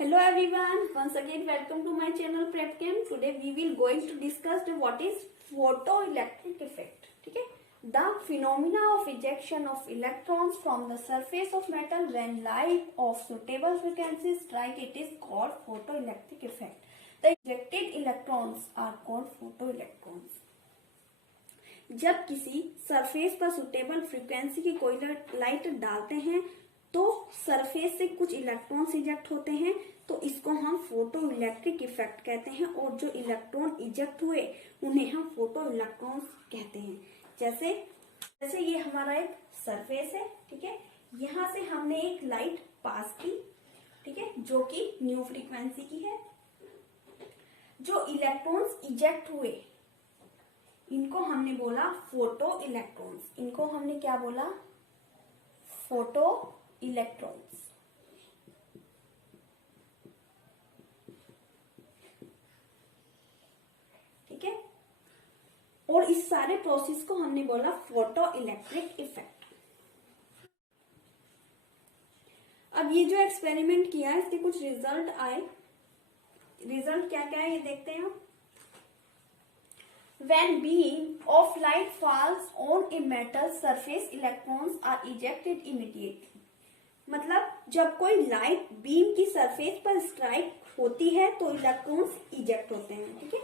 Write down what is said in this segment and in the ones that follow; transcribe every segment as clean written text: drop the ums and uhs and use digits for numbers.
Hello everyone, once again welcome to my channel PrepChem. Today we will going to discuss the what is photoelectric effect. ठीक है, the phenomena of ejection of electrons from the surface of metal when light of suitable frequency strike it is called photoelectric effect. The ejected electrons are called photoelectrons. जब किसी surface पर suitable frequency की कोई light डालते हैं तो surface से कुछ इलेक्ट्रॉन्स इजेक्ट होते हैं, तो इसको हम फोटो इलेक्ट्रिक इफेक्ट कहते हैं। और जो इलेक्ट्रॉन इजेक्ट हुए उन्हें हम फोटो इलेक्ट्रॉन्स कहते हैं। जैसे ये हमारा एक सरफेस है, ठीक है, यहाँ से हमने एक लाइट पास की, ठीक है, जो कि न्यू फ्रीक्वेंसी की है। जो इलेक्ट्रॉन्स इजेक्ट हुए इनको हमने बोला फोटो इलेक्ट्रॉन्स। इनको हमने क्या बोला? Photo electrons. ठीक है, और इस सारे प्रोसेस को हमने बोला फोटो इलेक्ट्रिक इफेक्ट। अब ये जो एक्सपेरिमेंट किया इसके कुछ रिजल्ट आए। रिजल्ट क्या क्या है ये देखते हैं हम। When beam of light falls on a metal surface, electrons are ejected immediately. मतलब जब कोई लाइट बीम की सरफेस पर स्ट्राइक होती है तो इलेक्ट्रॉन्स इजेक्ट होते हैं। ठीक है,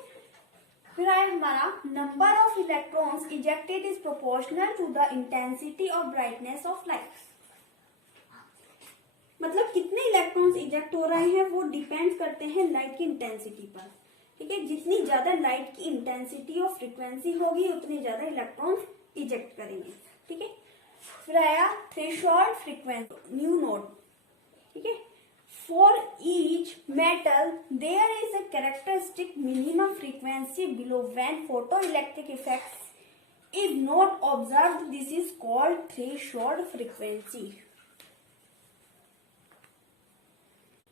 फिर आया हमारा number of electrons ejected is proportional to the intensity और ब्राइटनेस ऑफ लाइट। मतलब कितने इलेक्ट्रॉन्स इजेक्ट हो रहे हैं वो डिपेंड करते हैं लाइट की इंटेंसिटी पर। ठीक है, जितनी ज्यादा लाइट की इंटेंसिटी और फ्रीक्वेंसी होगी उतने ज्यादा इलेक्ट्रॉन इजेक्ट करेंगे। ठीक है, फिर आया थ्रेशोल्ड फ्रीक्वेंसी, न्यू नोड। ठीक है, for each metal there is a characteristic minimum frequency below when photo electric effect is not observed, this is called threshold frequency.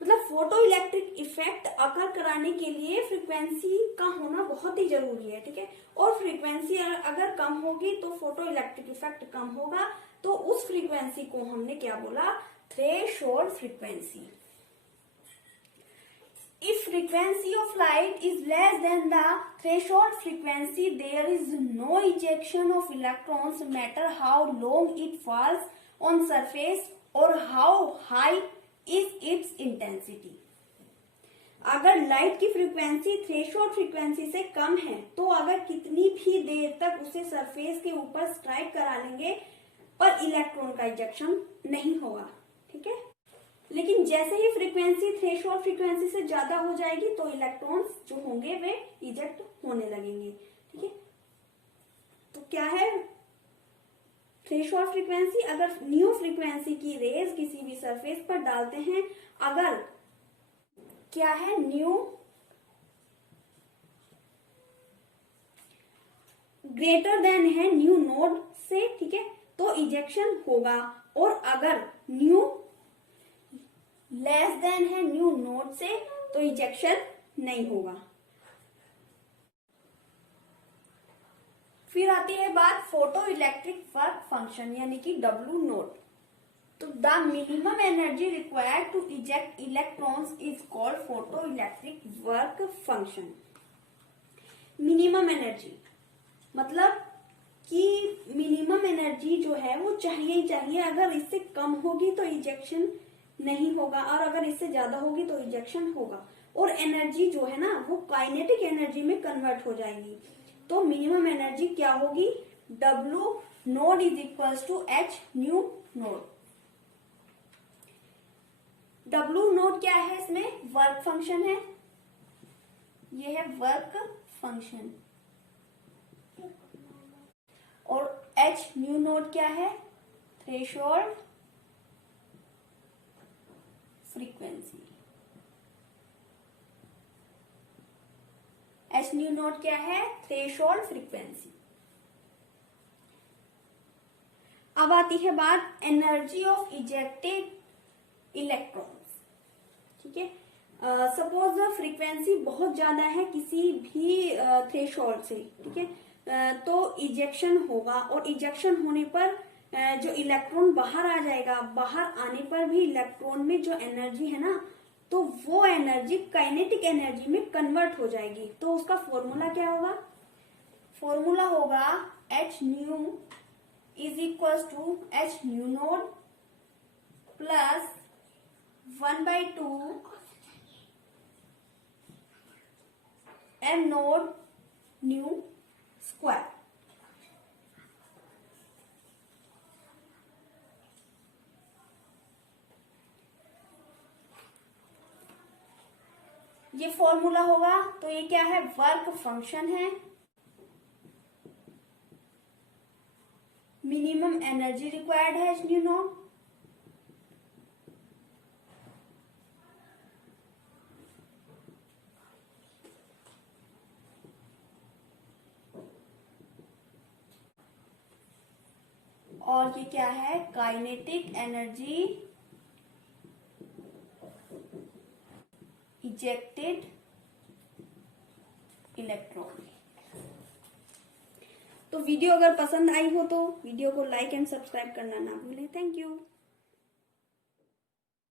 मतलब फोटो इलेक्ट्रिक इफेक्ट अकर कराने के लिए फ्रीक्वेंसी का होना बहुत ही जरूरी है। ठीक है, और फ्रीक्वेंसी अगर कम होगी तो फोटो इलेक्ट्रिक इफेक्ट कम होगा, तो उस फ्रीक्वेंसी को हमने क्या बोला? Threshold frequency. If frequency of light is less than the threshold frequency there is no ejection of electrons matter how long it falls on surface और how high is its intensity. अगर light की frequency threshold frequency से कम है तो अगर कितनी भी देर तक उसे सरफेस के ऊपर स्ट्राइक करा लेंगे पर इलेक्ट्रॉन का इजेक्शन नहीं होगा। ठीक है, लेकिन जैसे ही फ्रीक्वेंसी थ्रेशोल्ड फ्रीक्वेंसी से ज्यादा हो जाएगी तो इलेक्ट्रॉन्स जो होंगे वे इजेक्ट होने लगेंगे। ठीक है, तो क्या है थ्रेशोल्ड फ्रीक्वेंसी? अगर न्यू फ्रीक्वेंसी की रेज किसी भी सरफेस पर डालते हैं, अगर क्या है न्यू ग्रेटर देन है न्यू नोड से, ठीक है, तो इजेक्शन होगा। और अगर न्यू लेस देन है न्यू नोड से तो इजेक्शन नहीं होगा। फिर आती है बात फोटो इलेक्ट्रिक वर्क फंक्शन यानी कि W नोट। तो the minimum energy required to eject electrons is called photo electric work function. Minimum energy मतलब कि मिनिमम एनर्जी जो है वो चाहिए ही चाहिए। अगर इससे कम होगी तो इजेक्शन नहीं होगा और अगर इससे ज्यादा होगी तो इजेक्शन होगा। और एनर्जी जो है ना वो काइनेटिक एनर्जी में कन्वर्ट हो जाएगी। तो मिनिमम एनर्जी क्या होगी? W naught is equal to H nu naught. W naught क्या है? इसमें वर्क फंक्शन है, ये है वर्क फंक्शन। और H न्यू नोड क्या है? Threshold frequency. H nu naught क्या है? Threshold frequency. अब आती है बात एनर्जी ऑफ इजेक्टेड इलेक्ट्रॉन्स। ठीक है, सपोज फ्रीक्वेंसी बहुत ज्यादा है किसी भी थ्रेशोल्ड से, ठीक है, तो इजेक्शन होगा। और इजेक्शन होने पर जो इलेक्ट्रॉन बाहर आ जाएगा, बाहर आने पर भी इलेक्ट्रॉन में जो एनर्जी है ना तो वो एनर्जी काइनेटिक एनर्जी में कन्वर्ट हो जाएगी। तो उसका फॉर्मूला क्या होगा? फॉर्मूला होगा H nu is equal to H nu naught plus 1/2 M naught nu square. ये फॉर्मूला होगा। तो ये क्या है? वर्क फंक्शन है, मिनिमम एनर्जी रिक्वायर्ड है एच न्यू नॉट, और ये क्या है? Kinetic energy ejected electron. तो वीडियो अगर पसंद आई हो तो वीडियो को लाइक एंड सब्सक्राइब करना ना भूलें। Thank you.